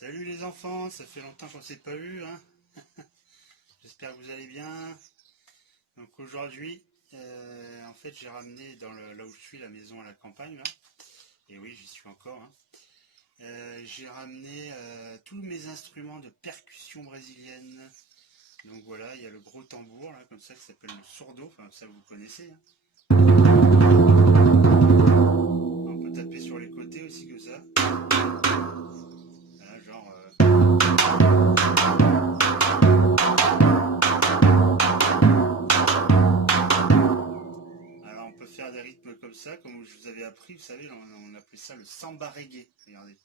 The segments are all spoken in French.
Salut les enfants, ça fait longtemps qu'on ne s'est pas eu, hein. J'espère que vous allez bien. Donc aujourd'hui, en fait j'ai ramené là où je suis, la maison à la campagne, là. Et oui, j'y suis encore, hein. J'ai ramené tous mes instruments de percussion brésilienne. Donc voilà, il y a le gros tambour, là, comme ça, qui s'appelle le surdo, enfin ça vous connaissez, hein. On peut taper sur les côtés aussi, comme ça. Voilà, genre... Alors on peut faire des rythmes comme ça, comme je vous avais appris, vous savez, on appelait ça le samba reggae. Regardez.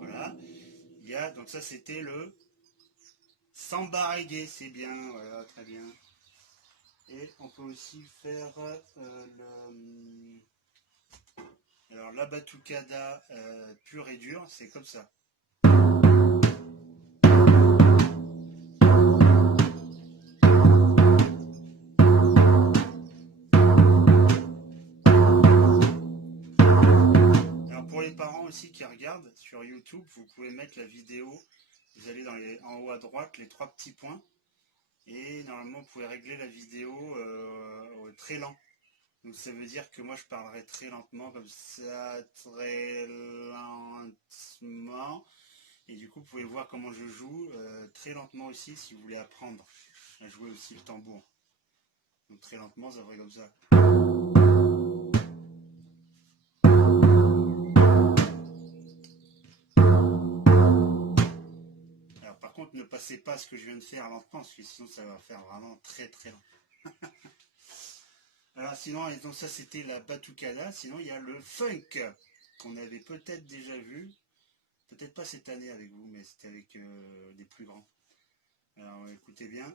Voilà. Donc ça c'était le samba reggae, c'est bien, voilà, très bien. Et on peut aussi faire alors la batucada pure et dure, c'est comme ça. Alors pour les parents aussi qui regardent sur YouTube, vous pouvez mettre la vidéo, vous allez en haut à droite, les trois petits points, et normalement vous pouvez régler la vidéo très lent. Donc ça veut dire que moi je parlerai très lentement, comme ça, très lentement. Et du coup vous pouvez voir comment je joue très lentement aussi si vous voulez apprendre à jouer aussi le tambour. Donc très lentement ça ferait comme ça. Alors par contre ne passez pas ce que je viens de faire lentement, parce que sinon ça va faire vraiment très très lent. Alors sinon, donc ça c'était la batucada, sinon il y a le funk, qu'on avait peut-être déjà vu, peut-être pas cette année avec vous, mais c'était avec des plus grands. Alors écoutez bien.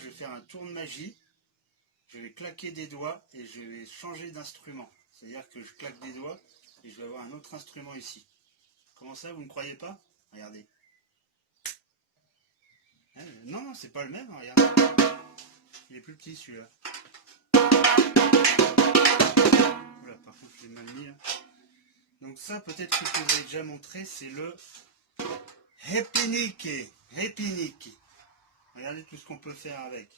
Je vais faire un tour de magie, je vais claquer des doigts et je vais changer d'instrument. C'est-à-dire que je claque des doigts et je vais avoir un autre instrument ici. Comment ça, vous ne croyez pas? Regardez. Non, c'est pas le même, regardez. Il est plus petit celui-là. Oula, par contre, je l'ai mal mis là. Donc ça, peut-être que je vous ai déjà montré, c'est le repinique. Repinique. Regardez tout ce qu'on peut faire avec.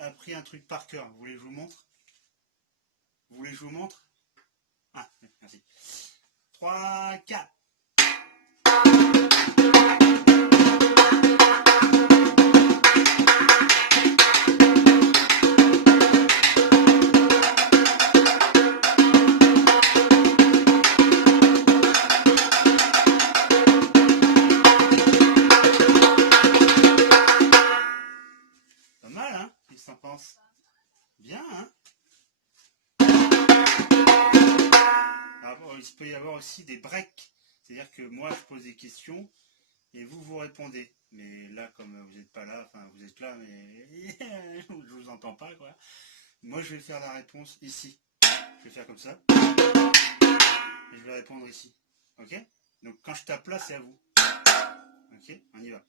Appris un truc par cœur. Vous voulez que je vous montre? Vous voulez que je vous montre? Ah, merci. 3, 4. Pas mal, hein? Qu'est-ce que t'en penses? Bien, hein? Alors, il peut y avoir aussi des breaks. C'est-à-dire que moi, je pose des questions et vous répondez. Mais là, comme vous n'êtes pas là, enfin, vous êtes là, mais je vous entends pas, quoi. Moi, je vais faire la réponse ici. Je vais faire comme ça. Et je vais répondre ici. Ok? Donc, quand je tape là, c'est à vous. Ok? On y va.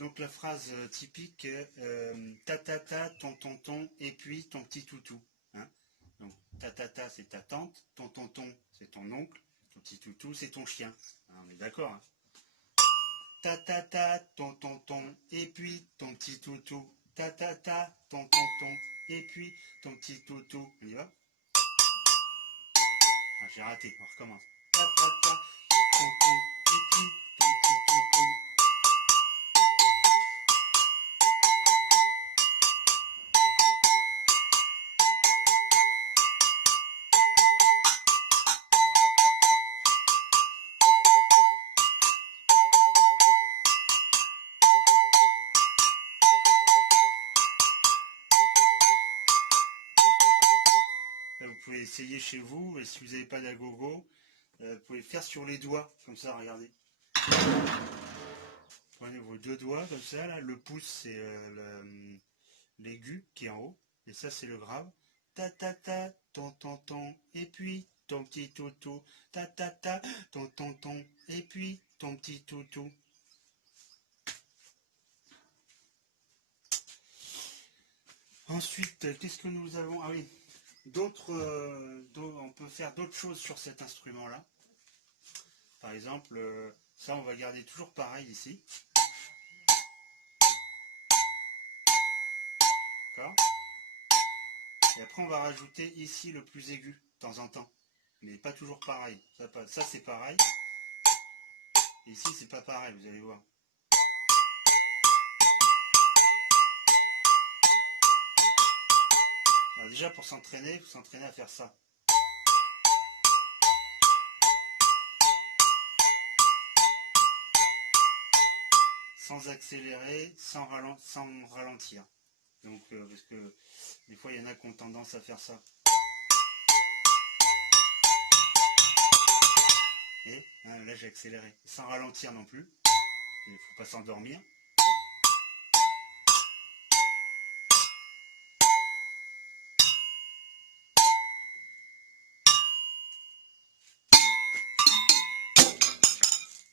donc la phrase typique, ta ta ta, ton, et puis ton petit toutou. Hein. Donc ta ta ta, c'est ta tante, ton, c'est ton oncle, ton petit toutou, c'est ton chien. Hein, on est d'accord. Hein. Ta ta ta, ton, et puis ton petit toutou. Ta ta ta, ton, et puis ton petit toutou. On y va. Ah, j'ai raté, on recommence. Ta ta ta, ton, et puis ton petit toutou. Là, vous pouvez essayer chez vous, et si vous n'avez pas d'agogo, vous pouvez le faire sur les doigts, comme ça, regardez. Prenez vos deux doigts, comme ça, là. Le pouce, c'est l'aigu qui est en haut, et ça, c'est le grave. Ta ta ta, ton, et puis ton petit toutou. Ta ta ta, ton, et puis ton petit toutou. Ensuite, qu'est-ce que nous avons? Ah oui, on peut faire d'autres choses sur cet instrument-là. Par exemple, ça, on va garder toujours pareil ici. D'accord. Et après, on va rajouter ici le plus aigu, de temps en temps. Mais pas toujours pareil. Ça c'est pareil. Et ici, c'est pas pareil, vous allez voir. Alors déjà, pour s'entraîner, il faut s'entraîner à faire ça. Sans accélérer, sans ralentir. Donc, parce que des fois, il y en a qui ont tendance à faire ça. Et là, j'ai accéléré. Sans ralentir non plus. Il ne faut pas s'endormir.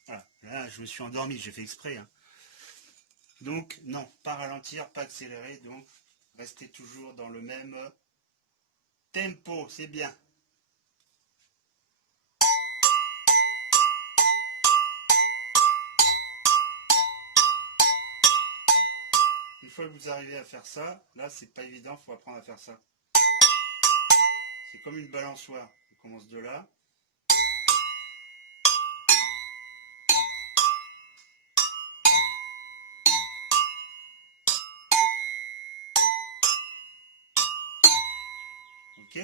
Voilà. Là, je me suis endormi, j'ai fait exprès. Hein. Donc, non, pas ralentir, pas accélérer. Donc, restez toujours dans le même tempo, c'est bien. Une fois que vous arrivez à faire ça, là c'est pas évident, il faut apprendre à faire ça. C'est comme une balançoire. On commence de là. Ok.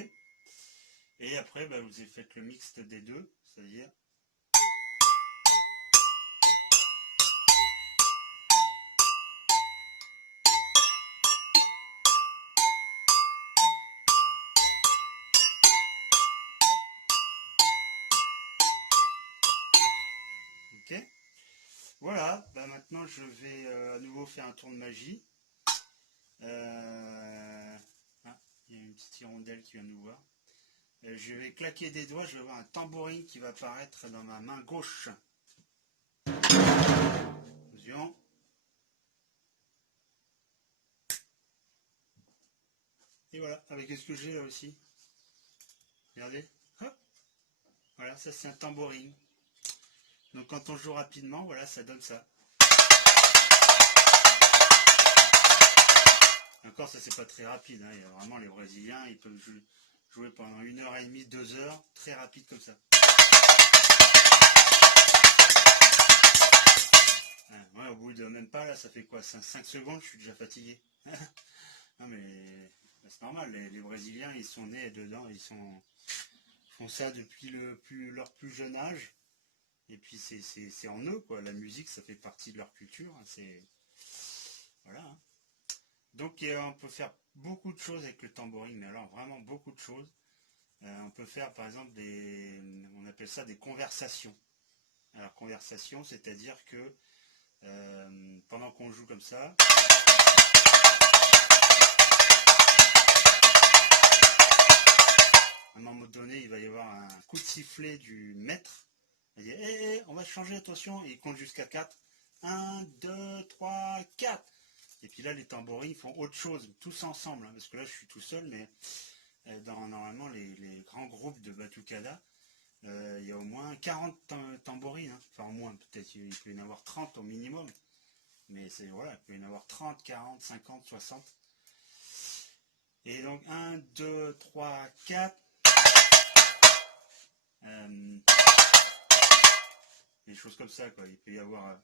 Et après, vous faites le mixte des deux, c'est-à-dire. Ok. Voilà, maintenant je vais à nouveau faire un tour de magie. Ah, il y a une petite hirondelle qui vient nous voir. Je vais claquer des doigts, je vais avoir un tambourin qui va apparaître dans ma main gauche. Attention. Et voilà, avec ce que j'ai là aussi. Regardez. Hop. Voilà, ça c'est un tambourin. Donc quand on joue rapidement, voilà, ça donne ça. Encore, ça c'est pas très rapide. Hein. Il y a vraiment les Brésiliens, ils peuvent jouer pendant 1h30, 2 heures, très rapide comme ça. Ouais, au bout de même pas, là, ça fait quoi 5 secondes, je suis déjà fatigué. Non mais c'est normal, les Brésiliens, ils sont nés dedans, ils font ça depuis leur plus jeune âge. Et puis c'est en eux, quoi. La musique, ça fait partie de leur culture. Hein. Voilà. Hein. Donc on peut faire beaucoup de choses avec le tambourin, mais alors vraiment beaucoup de choses. On peut faire par exemple on appelle ça des conversations. Alors conversation, c'est-à-dire que pendant qu'on joue comme ça, à un moment donné, il va y avoir un coup de sifflet du maître. Il dit, on va changer, attention, et il compte jusqu'à 4. 1, 2, 3, 4. Et puis là, les tambourins font autre chose, tous ensemble. Hein, parce que là, je suis tout seul, mais normalement, les grands groupes de batucada, il y a au moins 40 tambourins. Hein. Enfin, au moins, peut-être il peut y en avoir 30 au minimum. Mais c'est voilà, il peut y en avoir 30, 40, 50, 60. Et donc 1, 2, 3, 4. Des choses comme ça, quoi. Il peut y avoir...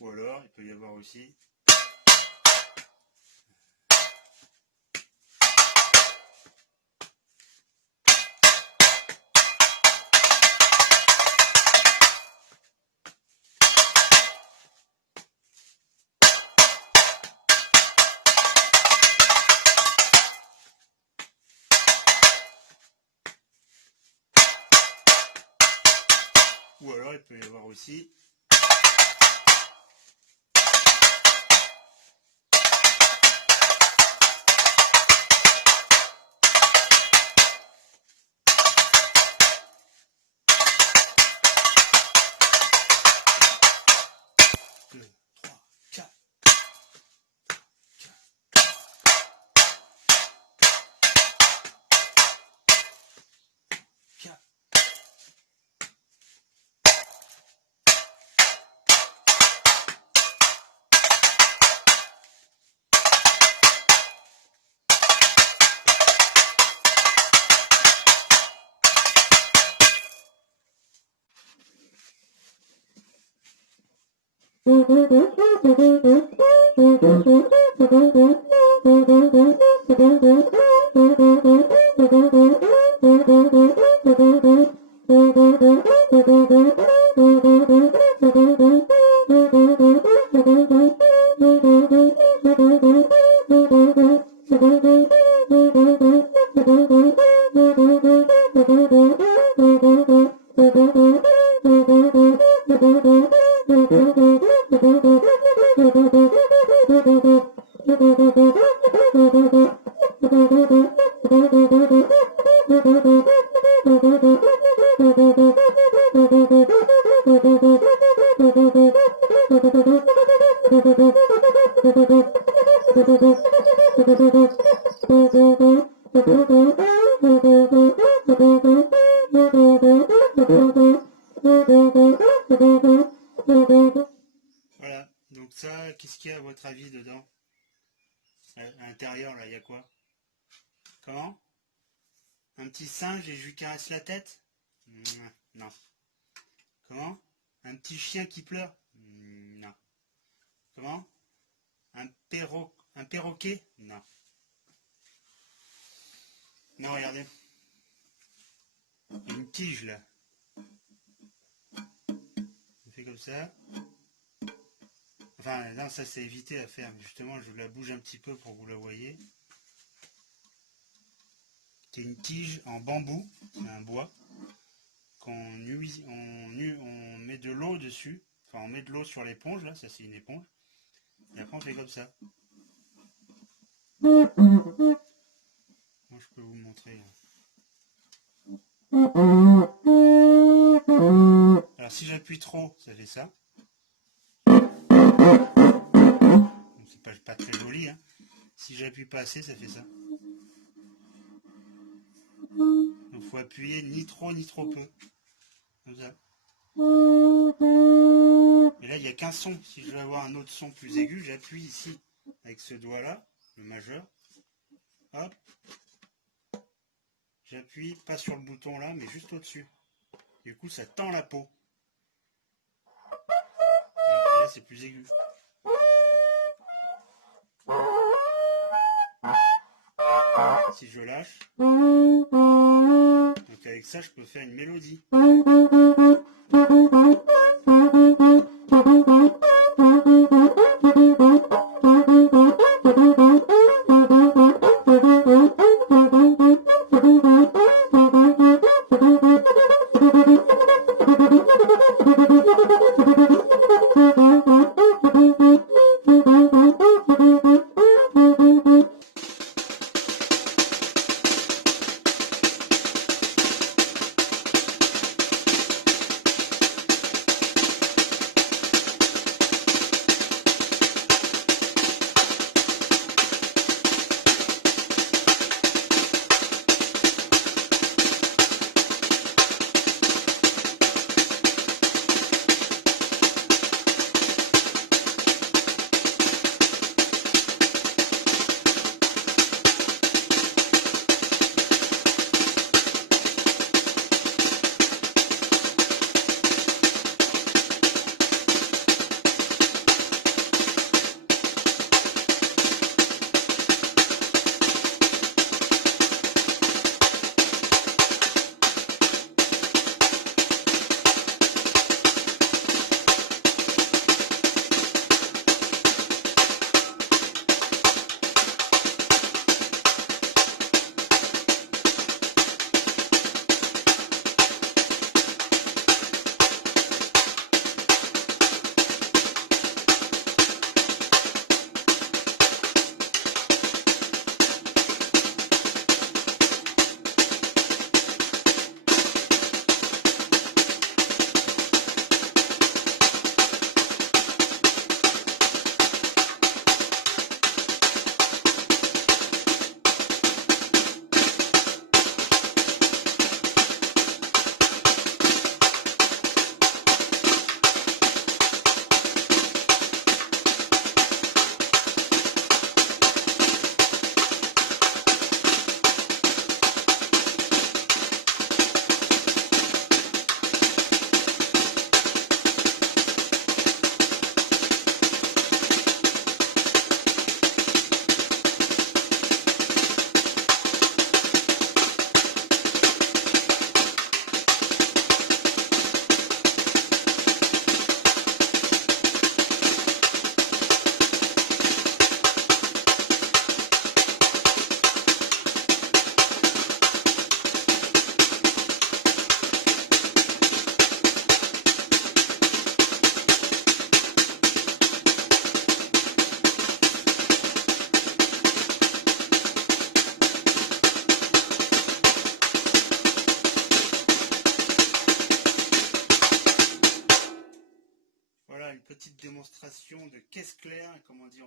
Ou alors, il peut y avoir aussi... Ou alors, il peut y avoir aussi... Voilà, donc ça, qu'est-ce qu'il y a à votre avis dedans? À l'intérieur, là, il y a quoi? Comment? Un petit singe et je lui caresse la tête? Non. Comment? Un petit chien qui pleure? Non. Comment? Un perroquet? Non. Non, regardez. Une tige, là. On fait comme ça. Enfin, non, ça c'est évité à faire. Justement, je la bouge un petit peu pour que vous la voyez. C'est une tige en bambou, c'est un bois, qu'on on met de l'eau dessus. Enfin, on met de l'eau sur l'éponge, là, ça c'est une éponge. Et après on fait comme ça. Moi je peux vous montrer. Alors si j'appuie trop, ça fait ça. C'est pas très joli, hein. Si j'appuie pas assez, ça fait ça. Donc faut appuyer ni trop peu. Comme ça. Et là il n'y a qu'un son. Si je veux avoir un autre son plus aigu, j'appuie ici avec ce doigt là, le majeur. Hop. J'appuie pas sur le bouton là, mais juste au-dessus. Du coup ça tend la peau. Et là c'est plus aigu. Si je lâche, donc avec ça je peux faire une mélodie.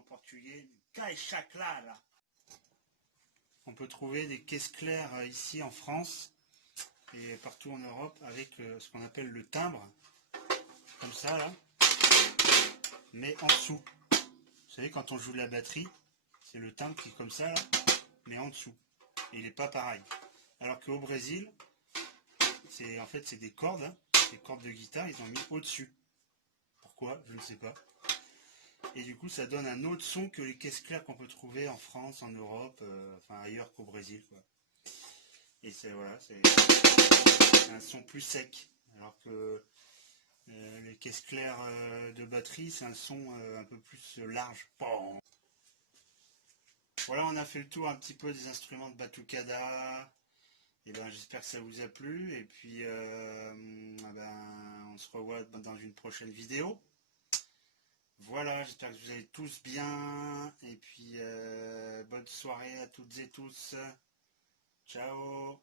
en portugais, caixa clara. On peut trouver des caisses claires ici en France et partout en Europe avec ce qu'on appelle le timbre, comme ça là, mais en dessous. Vous savez, quand on joue de la batterie, c'est le timbre qui est comme ça là, mais en dessous. Et il n'est pas pareil. Alors qu'au Brésil, en fait c'est des cordes, hein, des cordes de guitare, ils ont mis au-dessus. Pourquoi? Je ne sais pas. Et du coup ça donne un autre son que les caisses claires qu'on peut trouver en France, en Europe, enfin ailleurs qu'au Brésil, quoi. Et c'est voilà, c'est un son plus sec. Alors que les caisses claires de batterie, c'est un son un peu plus large. Voilà, on a fait le tour un petit peu des instruments de Batucada. Et ben, j'espère que ça vous a plu. Et puis, on se revoit dans une prochaine vidéo. Voilà, j'espère que vous allez tous bien. Et puis, bonne soirée à toutes et tous. Ciao.